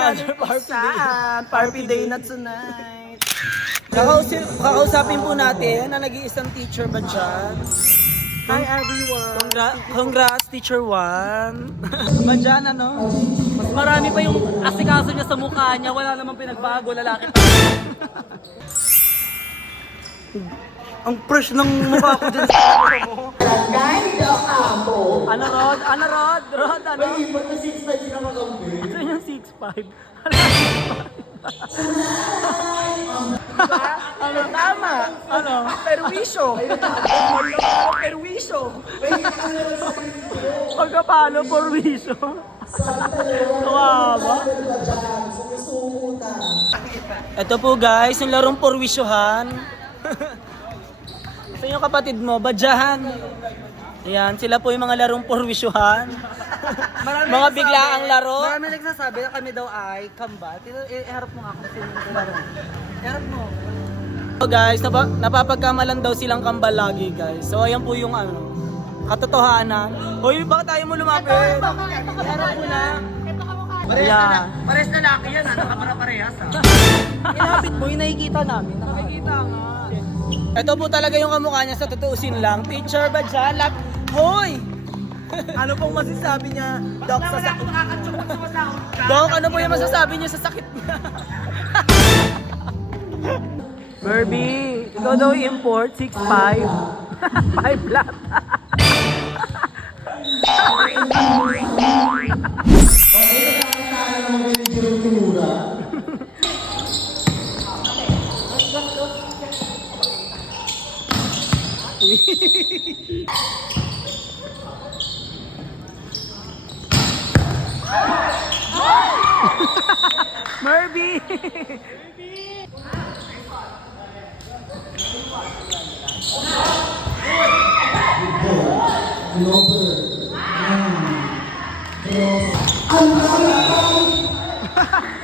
Saan? Party day na tonight. Kakausapin po natin na nag-iisang teacher ba dyan? Hi everyone! Congrats, teacher 1. Ba dyan, ano? Mas marami pa yung asikaso niya sa mukha niya. Wala namang pinagbago, lalaki. Ang fresh ng mukha ko dyan sa mo. Ano, Rod? Ano, Rod? Rod, ano? Ba't na 6'5" sila makampi? Ito yung 6'5". Ano? Tama! Ano? Perwisyo! Perwisyo! Pagkapalo, porwisyo. Kawawa. Ito po guys, yung larong porwisyohan. Sa yung kapatid mo, badyahan. Ayan, sila po yung mga larong porwisyohan. Mga biglaang laro. Marami nagsasabi na kami daw ay kambal. Iharap mo nga kung sino yung laro. Iharap mo. So guys, napapagkamalan daw silang kambal lagi guys. So ayan po yung ano, katotohanan. Hoy, bakit tayo mo lumapit? Iharap mo na. Pares na laki yan, nakapara-parehas ha. Ilapit mo, yung nakikita namin. Nakikita nga. Ito po talaga yung kamukha niya sa tutuusin lang. Teacher ba dyan? Hoy! Ano pong masasabi niya, Doc, sa sakit? Dok, ano po yung masasabi niya sa sakit niya? Barbie, ikaw daw import 6'5". 5 flat. Barbie!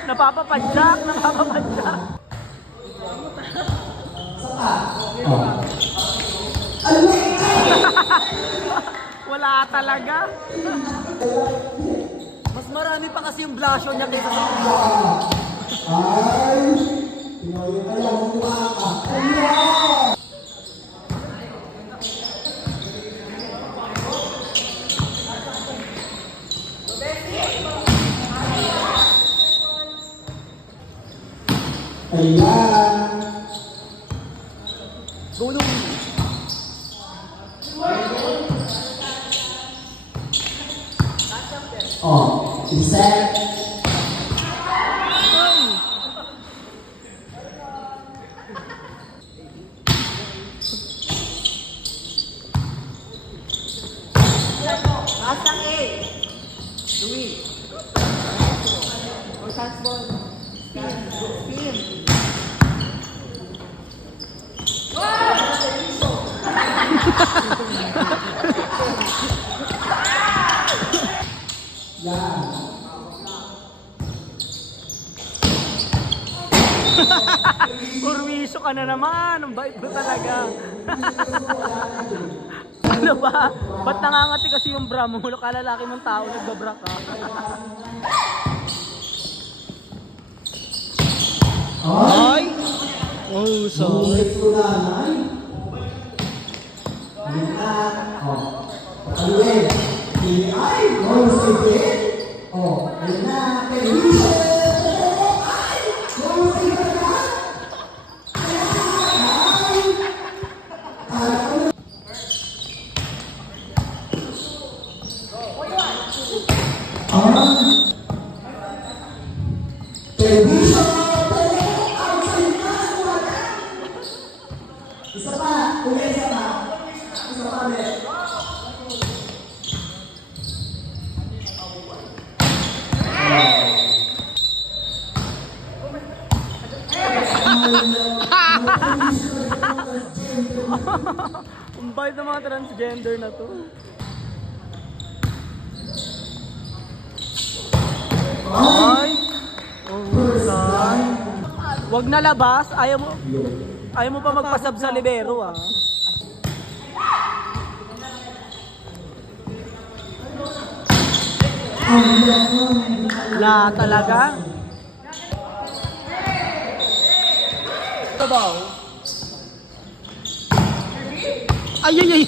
Napapapadyak, napapapadyak. Wala talaga. Mas marami pa kasi yung blusho niya kaysa sa gulong. Reset. Asang A. Louis. Or fastball. Spin. Purwisyo ka na naman. Ang bait mo talaga. Ano ba? Ba't nangangati kasi yung bra mo? Kalalaki mong tao, nagbabra ka. Ay! Oh, sorry. Ulit ko na, ay. Ulit. Ay, sige. Ayun na. Isa pa, ulit isa pa. Isa pa ulit. Ang bait ng mga transgender na to. Ay! Oh, God. Wag na labas. Ayaw mo pa magpasab sa libero, ah. La talaga. Sabaw. Ay, ay, ay.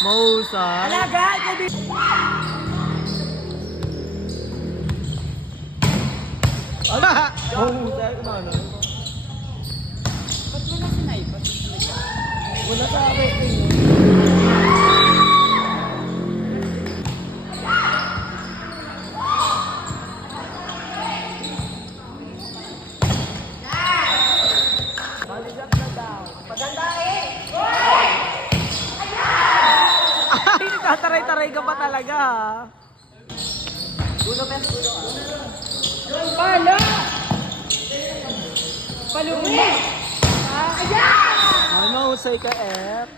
Mahusay. Alaga, gabi. Ala! Mahusay ka na. Wala sa akin eh. Ay, nagtataray-taray ka pa talaga ha. Pala! Palumi! Ay, mahusay ka, F.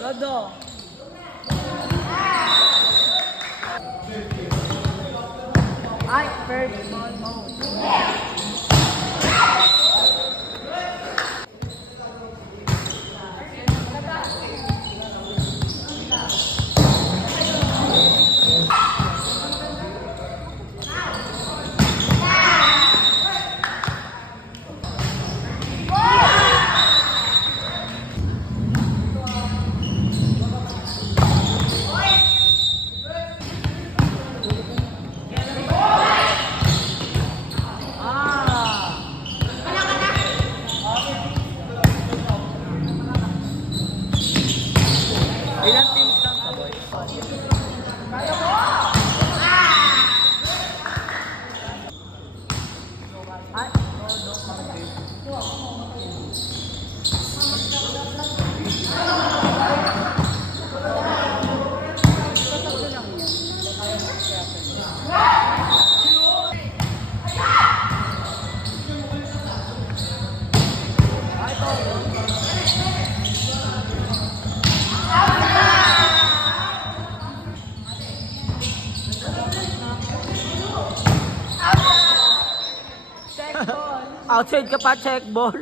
Godo. Ay, first small mode. Ilan teams lang ka, boy? Outside ka pa, check ball.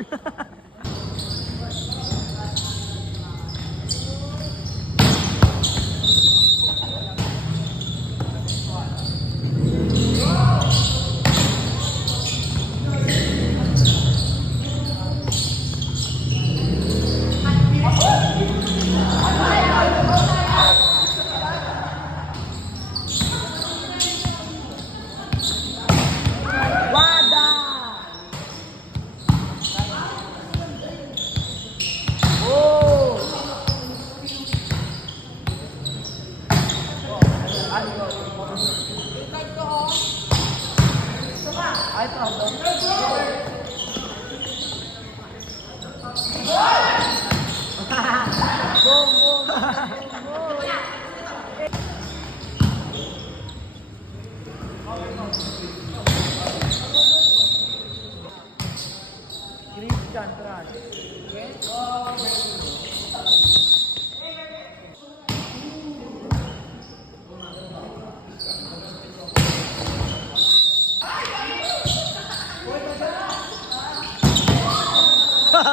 Christian Trans.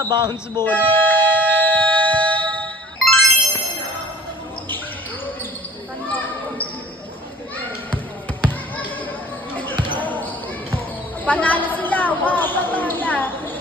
Bounce ball. Panalo sila! Wow, panalo!